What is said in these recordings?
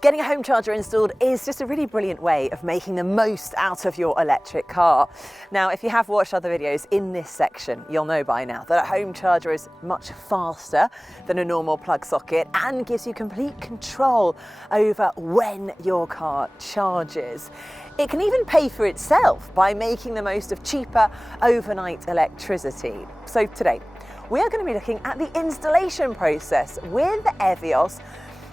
Getting a home charger installed is just a really brilliant way of making the most out of your electric car. Now, if you have watched other videos in this section, you'll know by now that a home charger is much faster than a normal plug socket and gives you complete control over when your car charges. It can even pay for itself by making the most of cheaper overnight electricity. So today, we are going to be looking at the installation process with EVIOS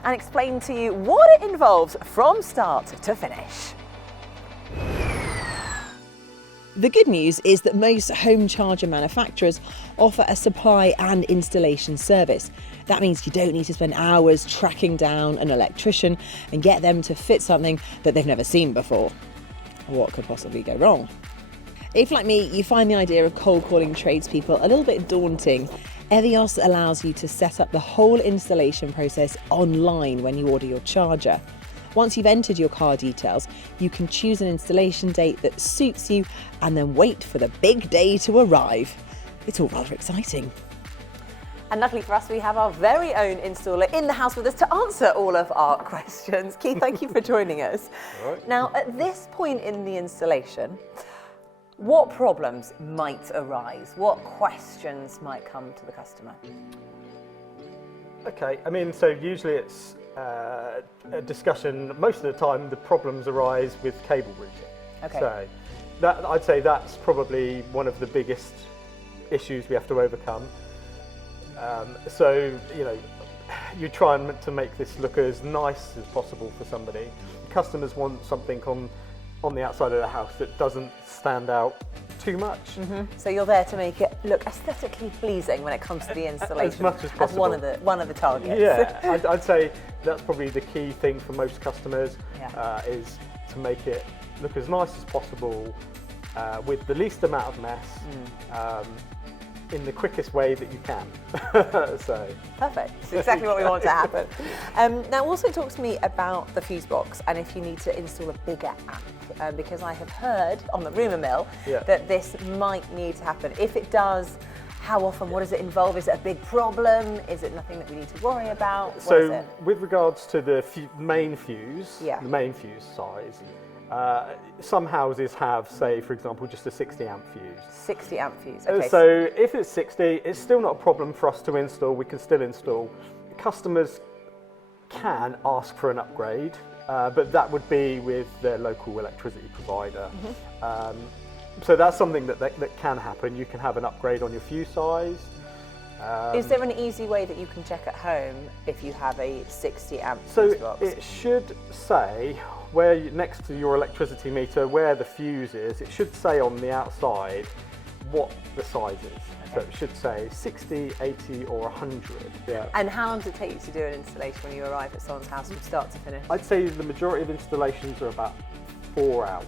and explain to you what it involves from start to finish. The good news is that most home charger manufacturers offer a supply and installation service. That means you don't need to spend hours tracking down an electrician and get them to fit something that they've never seen before. What could possibly go wrong? If, like me, you find the idea of cold calling tradespeople a little bit daunting, EVIOS allows you to set up the whole installation process online when you order your charger. Once you've entered your car details, you can choose an installation date that suits you and then wait for the big day to arrive. It's all rather exciting. And luckily for us, we have our very own installer in the house with us to answer all of our questions. Keith, thank you for joining us. All right. Now, at this point in the installation, what problems might arise? What questions might come to the customer? Okay, I mean, so usually it's a discussion. Most of the time, the problems arise with cable routing. Okay. So I'd say that's probably one of the biggest issues we have to overcome. So, you know, you try to make this look as nice as possible for somebody. Customers want something on the outside of the house that doesn't stand out too much. Mm-hmm. So you're there to make it look aesthetically pleasing when it comes to the installation. As much as possible. As one of the targets. Yeah, I'd say that's probably the key thing for most customers, Yeah. is to make it look as nice as possible with the least amount of mess. In the quickest way that you can. So Perfect. It's exactly what we want to happen. Now, also talk to me about the fusebox and if you need to install a bigger app, because I have heard on the rumour mill that this might need to happen. If it does, how often? What does it involve? Is it a big problem? Is it nothing that we need to worry about? What is it? With regards to the main fuse, Yeah. the main fuse size, some houses have, say, for example, just a 60 amp fuse. 60 amp fuse. Okay. So if it's 60, it's still not a problem for us to install. We can still install. Customers can ask for an upgrade, but that would be with their local electricity provider. So that's something that can happen. You can have an upgrade on your fuse size. Is there an easy way that you can check at home if you have a 60 amp So fuse box? it should say next to your electricity meter where the fuse is. It should say on the outside what the size is. Okay. So it should say 60, 80 or 100. Yeah. And how long does it take you to do an installation when you arrive at someone's house from start to finish? I'd say the majority of installations are about 4 hours.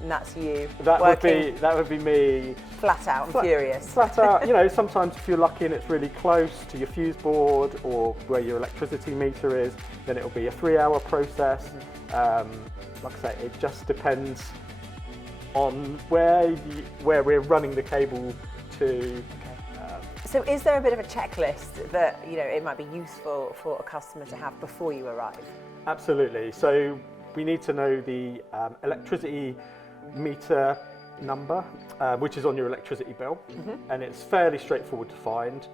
And that's you That working would be me. flat out and furious. Flat out. You know, sometimes if you're lucky and it's really close to your fuse board or where your electricity meter is, then it'll be a 3-hour process. Like I say, it just depends on where we're running the cable to. So is there a bit of a checklist that, you know, it might be useful for a customer to have before you arrive? Absolutely. So we need to know the electricity meter number, which is on your electricity bill, and it's fairly straightforward to find.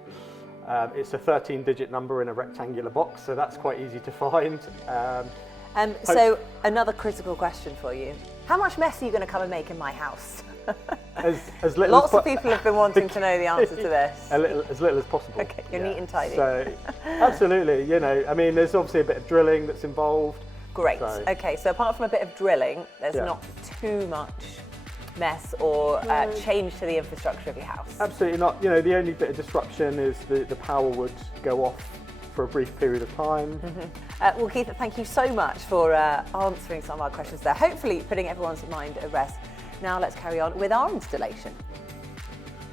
It's a 13-digit number in a rectangular box, so that's quite easy to find. So another critical question for you. How much mess are you going to come and make in my house? As little Lots of people have been wanting to know the answer to this. As little as possible. Okay, you're neat and tidy. So, absolutely, you know, I mean, there's obviously a bit of drilling that's involved. Great. So. Okay, so apart from a bit of drilling, there's not too much mess or change to the infrastructure of your house. Absolutely not. You know, the only bit of disruption is the power would go off for a brief period of time. Well, Keith, thank you so much for answering some of our questions there, hopefully putting everyone's mind at rest. Now let's carry on with our installation.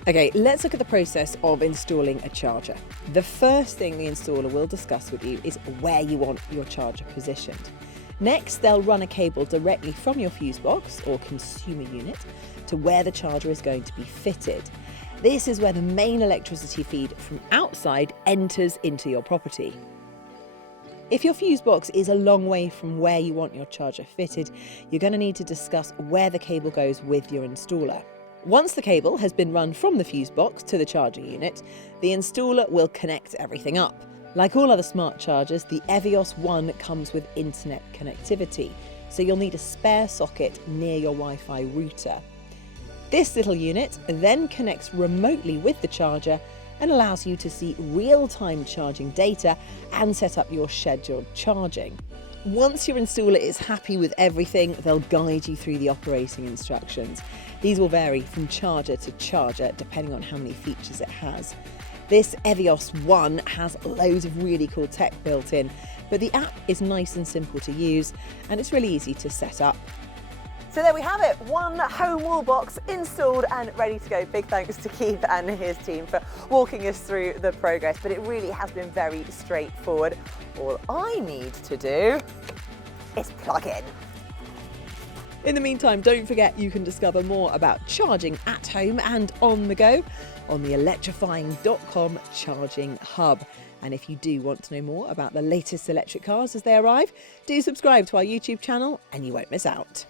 Okay, let's look at the process of installing a charger. The first thing the installer will discuss with you is where you want your charger positioned. Next, they'll run a cable directly from your fuse box or consumer unit to where the charger is going to be fitted. This is where the main electricity feed from outside enters into your property. If your fuse box is a long way from where you want your charger fitted, you're going to need to discuss where the cable goes with your installer. Once the cable has been run from the fuse box to the charger unit, the installer will connect everything up. Like all other smart chargers, the EVIOS One comes with internet connectivity, so you'll need a spare socket near your Wi-Fi router. This little unit then connects remotely with the charger and allows you to see real-time charging data and set up your scheduled charging. Once your installer is happy with everything, they'll guide you through the operating instructions. These will vary from charger to charger depending on how many features it has. This EVIOS One has loads of really cool tech built in, but the app is nice and simple to use and it's really easy to set up. So there we have it, one home wall box installed and ready to go. Big thanks to Keith and his team for walking us through the progress, but it really has been very straightforward. All I need to do is plug in. In the meantime, don't forget you can discover more about charging at home and on the go on the electrifying.com charging hub. And if you do want to know more about the latest electric cars as they arrive, do subscribe to our YouTube channel and you won't miss out.